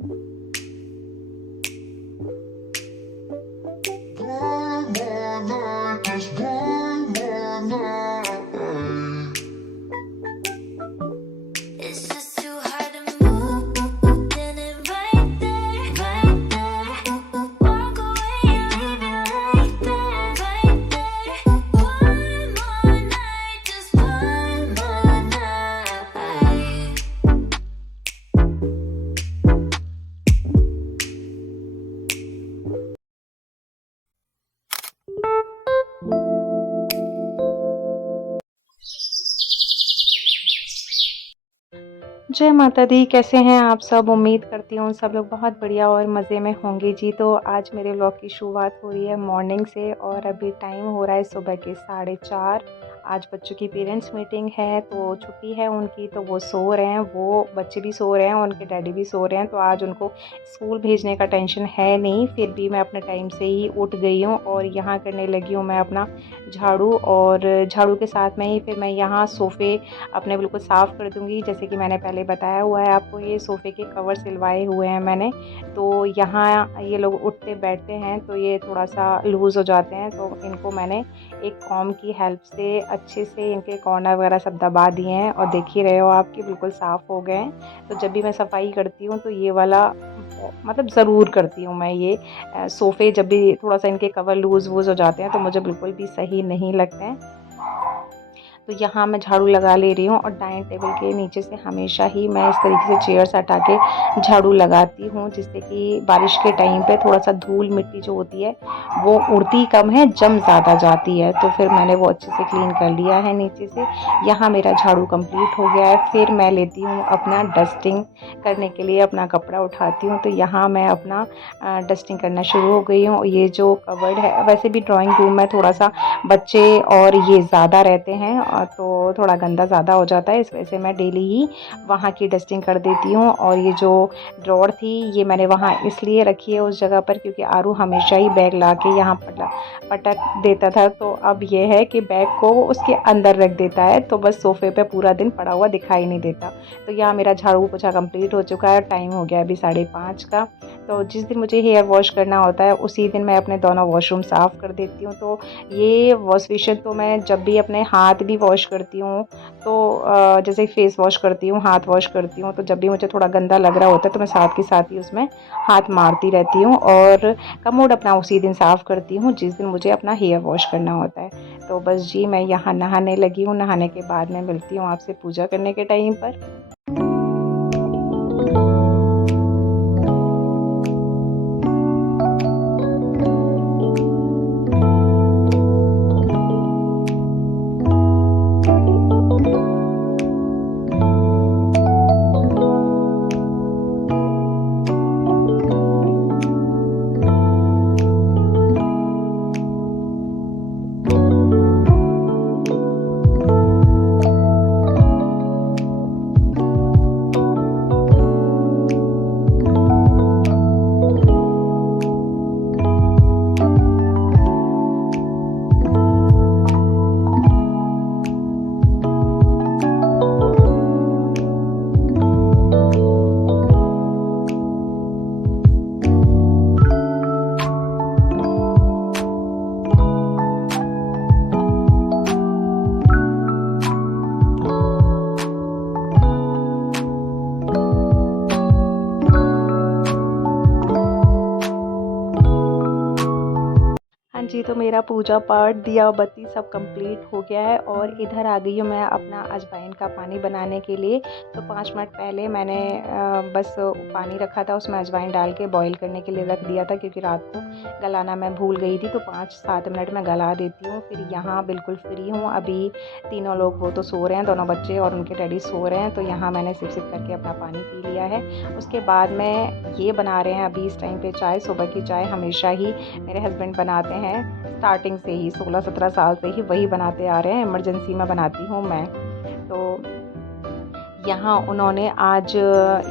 It's just too hard to move, then it right there, right there. Walk away and leave it like that, right there. One more night, just one more night. जय माता दी। कैसे हैं आप सब? उम्मीद करती हूँ सब लोग बहुत बढ़िया और मज़े में होंगे जी। तो आज मेरे व्लॉग की शुरुआत हो रही है मॉर्निंग से और अभी टाइम हो रहा है सुबह के 4:30। आज बच्चों की पेरेंट्स मीटिंग है तो छुट्टी है उनकी, तो वो सो रहे हैं, वो बच्चे भी सो रहे हैं, उनके डैडी भी सो रहे हैं। तो आज उनको स्कूल भेजने का टेंशन है नहीं, फिर भी मैं अपने टाइम से ही उठ गई हूँ और यहाँ करने लगी हूँ मैं अपना झाड़ू। और झाड़ू के साथ में ही फिर मैं यहाँ सोफ़े अपने बिल्कुल साफ़ कर दूँगी। जैसे कि मैंने पहले बताया हुआ है आपको, ये सोफ़े के कवर सिलवाए हुए हैं मैंने। तो यहाँ ये लोग उठते बैठते हैं तो ये थोड़ा सा लूज़ हो जाते हैं, तो इनको मैंने एक कॉम की हेल्प से अच्छे से इनके कॉर्नर वगैरह सब दबा दिए हैं और देख ही रहे हो आप कि बिल्कुल साफ़ हो गए हैं। तो जब भी मैं सफाई करती हूँ तो ये वाला मतलब ज़रूर करती हूँ मैं ये। सोफ़े जब भी थोड़ा सा इनके कवर लूज़ वूज़ हो जाते हैं तो मुझे बिल्कुल भी सही नहीं लगते हैं। तो यहाँ मैं झाड़ू लगा ले रही हूँ और डाइनिंग टेबल के नीचे से हमेशा ही मैं इस तरीके से चेयर्स हटा के झाड़ू लगाती हूँ, जिससे कि बारिश के टाइम पे थोड़ा सा धूल मिट्टी जो होती है वो उड़ती कम है, जम ज़्यादा जाती है। तो फिर मैंने वो अच्छे से क्लीन कर लिया है नीचे से। यहाँ मेरा झाड़ू कंप्लीट हो गया है। फिर मैं लेती हूँ अपना डस्टिंग करने के लिए, अपना कपड़ा उठाती हूँ। तो यहाँ मैं अपना डस्टिंग करना शुरू हो गई हूँ। ये जो कबर्ड है, वैसे भी ड्राइंग रूम में थोड़ा सा बच्चे और ये ज़्यादा रहते हैं तो थोड़ा गंदा ज़्यादा हो जाता है, इस वजह से मैं डेली ही वहाँ की डस्टिंग कर देती हूँ। और ये जो ड्रॉर थी ये मैंने वहाँ इसलिए रखी है उस जगह पर क्योंकि आरू हमेशा ही बैग ला के यहाँ पटक देता था। तो अब ये है कि बैग को उसके अंदर रख देता है, तो बस सोफ़े पे पूरा दिन पड़ा हुआ दिखाई नहीं देता। तो यहाँ मेरा झाड़ू पोछा कंप्लीट हो चुका है। टाइम हो गया अभी 5:30 का। तो जिस दिन मुझे हेयर वॉश करना होता है उसी दिन मैं अपने दोनों वॉशरूम साफ़ कर देती हूँ। तो ये वॉश बेसिन तो मैं जब भी अपने हाथ भी वॉश करती हूँ तो जैसे फेस वॉश करती हूँ, हाथ वॉश करती हूँ, तो जब भी मुझे थोड़ा गंदा लग रहा होता है तो मैं साथ के साथ ही उसमें हाथ मारती रहती हूँ। और कमोड अपना उसी दिन साफ़ करती हूँ जिस दिन मुझे अपना हेयर वॉश करना होता है। तो बस जी मैं यहाँ नहाने लगी हूँ। नहाने के बाद मैं मिलती हूँ आपसे पूजा करने के टाइम पर। हाँ जी, तो मेरा पूजा पाठ, दिया बत्ती सब कंप्लीट हो गया है और इधर आ गई हूँ मैं अपना अजवाइन का पानी बनाने के लिए। तो 5 मिनट पहले मैंने बस पानी रखा था, उसमें अजवाइन डाल के बॉईल करने के लिए रख दिया था क्योंकि रात को गलाना मैं भूल गई थी। तो 5-7 मिनट में गला देती हूँ। फिर यहाँ बिल्कुल फ्री हूँ अभी। तीनों लोग वो तो सो रहे हैं, दोनों बच्चे और उनके डैडी सो रहे हैं। तो यहाँ मैंने सिप सिप करके अपना पानी पी लिया है। उसके बाद में ये बना रहे हैं अभी इस टाइम पे चाय। सुबह की चाय हमेशा ही मेरे हस्बैंड बनाते हैं, स्टार्टिंग से ही 16-17 साल से ही वही बनाते आ रहे हैं। इमरजेंसी में बनाती हूँ मैं। तो यहाँ उन्होंने आज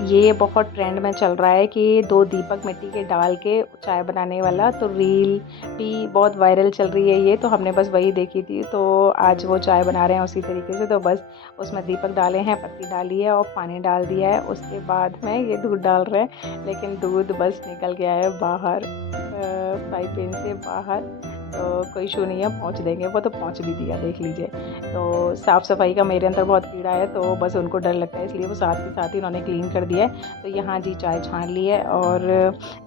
ये बहुत ट्रेंड में चल रहा है कि 2 दीपक मिट्टी के डाल के चाय बनाने वाला, तो रील भी बहुत वायरल चल रही है ये, तो हमने बस वही देखी थी। तो आज वो चाय बना रहे हैं उसी तरीके से, तो बस उसमें दीपक डाले हैं, पत्ती डाली है और पानी डाल दिया है। उसके बाद में ये दूध डाल रहे हैं, लेकिन दूध बस निकल गया है बाहर, फ्राई पैन से बाहर। तो कोई इशू नहीं है, पहुँच देंगे, वो तो पहुँच भी दिया, देख लीजिए। तो साफ़ सफाई का मेरे अंदर बहुत कीड़ा है, तो बस उनको डर लगता है, इसलिए वो साथ के साथ ही उन्होंने क्लीन कर दिया है। तो यहाँ जी चाय छान ली है। और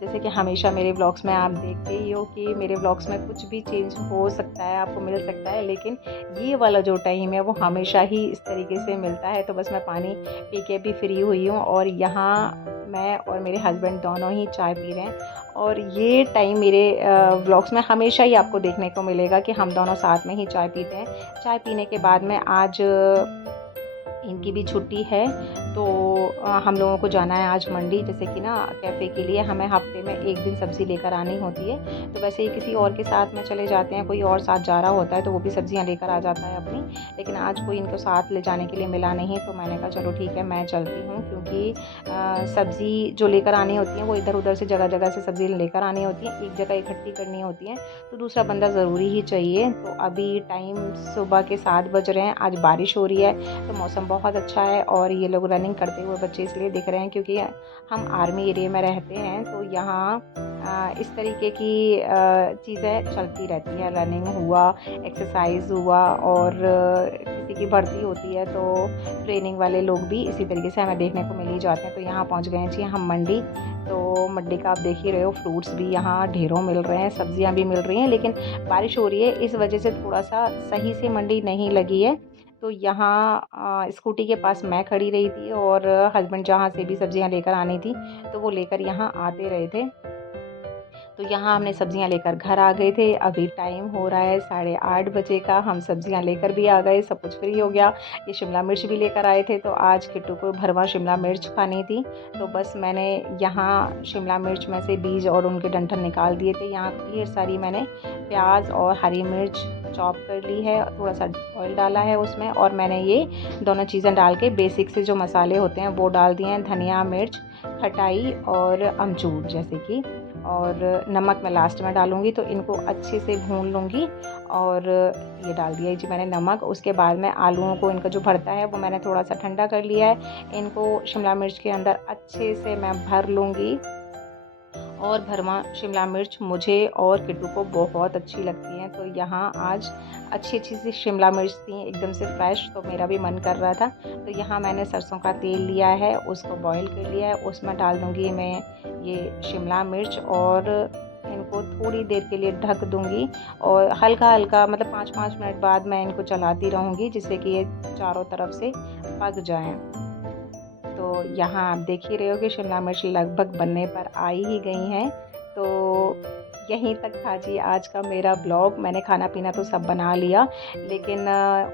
जैसे कि हमेशा मेरे व्लॉग्स में आप देखते ही हो कि मेरे व्लॉग्स में कुछ भी चेंज हो सकता है, आपको मिल सकता है, लेकिन ये वाला जो टाइम है वो हमेशा ही इस तरीके से मिलता है। तो बस मैं पानी पी के भी फ्री हुई हूँ और यहाँ मैं और मेरे हस्बैंड दोनों ही चाय पी रहे हैं। और ये टाइम मेरे व्लॉग्स में हमेशा ही आपको देखने को मिलेगा कि हम दोनों साथ में ही चाय पीते हैं। चाय पीने के बाद में आज इनकी भी छुट्टी है, तो हम लोगों को जाना है आज मंडी, जैसे कि ना कैफ़े के लिए हमें हफ्ते में 1 दिन सब्ज़ी लेकर आनी होती है। तो वैसे ही किसी और के साथ में चले जाते हैं, कोई और साथ जा रहा होता है तो वो भी सब्ज़ियाँ लेकर आ जाता है अपनी, लेकिन आज कोई इनको साथ ले जाने के लिए मिला नहीं, तो मैंने कहा चलो ठीक है मैं चलती हूँ, क्योंकि सब्ज़ी जो लेकर आनी होती है वो इधर-उधर से जगह-जगह से सब्ज़ी लेकर आनी होती है, एक जगह इकट्ठी करनी होती है, तो दूसरा बंदा ज़रूरी ही चाहिए। तो अभी टाइम सुबह के 7 बज रहे हैं, आज बारिश हो रही है, तो मौसम बहुत अच्छा है और ये लोग रनिंग करते हुए बच्चे इसलिए दिख रहे हैं क्योंकि हम आर्मी एरिया में रहते हैं, तो यहाँ इस तरीके की चीज़ें चलती रहती हैं, रनिंग हुआ, एक्सरसाइज हुआ, और किसी की भर्ती होती है तो ट्रेनिंग वाले लोग भी इसी तरीके से हमें देखने को मिल ही जाते हैं। तो यहाँ पहुँच गए हैं जी हम मंडी। तो मंडी का आप देख ही रहे हो, फ्रूट्स भी यहाँ ढेरों मिल रहे हैं, सब्जियाँ भी मिल रही हैं, लेकिन बारिश हो रही है इस वजह से थोड़ा सा सही से मंडी नहीं लगी है। तो यहाँ स्कूटी के पास मैं खड़ी रही थी और हस्बैंड जहाँ से भी सब्जियाँ लेकर आनी थी तो वो लेकर यहाँ आते रहे थे। तो यहाँ हमने सब्जियाँ लेकर घर आ गए थे। अभी टाइम हो रहा है 8:30 बजे का, हम सब्जियाँ लेकर भी आ गए, सब कुछ फ्री हो गया। ये शिमला मिर्च भी लेकर आए थे, तो आज किट्टू को भरवा शिमला मिर्च खानी थी, तो बस मैंने यहाँ शिमला मिर्च में से बीज और उनके डंठल निकाल दिए थे। यहाँ ढेर सारी मैंने प्याज और हरी मिर्च चॉप कर ली है, थोड़ा सा ऑयल डाला है उसमें, और मैंने ये दोनों चीज़ें डाल के बेसिक से जो मसाले होते हैं वो डाल दिए हैं, धनिया, मिर्च, खटाई और अमचूर जैसे कि, और नमक मैं लास्ट में डालूँगी। तो इनको अच्छे से भून लूँगी, और ये डाल दिया जी मैंने नमक। उसके बाद में आलूओं को, इनका जो भरता है वो मैंने थोड़ा सा ठंडा कर लिया है, इनको शिमला मिर्च के अंदर अच्छे से मैं भर लूँगी। और भरमा शिमला मिर्च मुझे और किट्टू को बहुत अच्छी लगती हैं, तो यहाँ आज अच्छी सी शिमला मिर्च थी एकदम से फ्रेश, तो मेरा भी मन कर रहा था। तो यहाँ मैंने सरसों का तेल लिया है, उसको बॉईल कर लिया है, उसमें डाल दूँगी मैं ये शिमला मिर्च, और इनको थोड़ी देर के लिए ढक दूँगी, और हल्का-हल्का मतलब 5-5 मिनट बाद मैं इनको चलाती रहूँगी, जिससे कि ये चारों तरफ से पक जाएँ। तो यहाँ आप देख ही रहे हो कि शिमला मिर्च लगभग बनने पर आ ही गई हैं। तो यहीं तक था जी आज का मेरा ब्लॉग। मैंने खाना पीना तो सब बना लिया, लेकिन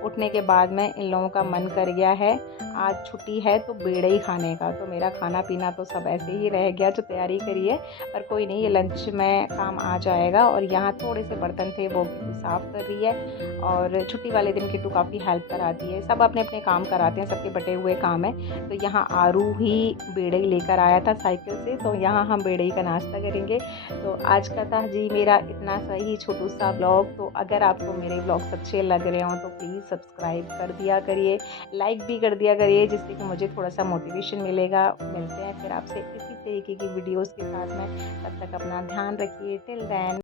उठने के बाद में इन लोगों का मन कर गया है, आज छुट्टी है तो बेड़े ही खाने का। तो मेरा खाना पीना तो सब ऐसे ही रह गया, जो तैयारी करी है, पर कोई नहीं, ये लंच में काम आ जाएगा। और यहाँ थोड़े से बर्तन थे वो किट्टू साफ़ कर रही है, और छुट्टी वाले दिन किट्टू काफ़ी हेल्प कराती है। सब अपने अपने काम कराते हैं, सबके बटे हुए काम है। तो यहाँ आरू ही बेड़ई लेकर आया था साइकिल से, तो यहाँ हम बेड़ई का नाश्ता करेंगे। तो आज का था जी मेरा इतना सा ही छोटू सा ब्लॉग। तो अगर आपको मेरे ब्लॉग्स अच्छे लग रहे हों तो प्लीज़ सब्सक्राइब कर दिया करिए, लाइक भी कर दिया करिए, जिससे कि मुझे थोड़ा सा मोटिवेशन मिलेगा। मिलते हैं फिर आपसे इसी तरीके की वीडियोज़ के साथ में, तब तक अपना ध्यान रखिए। Till then.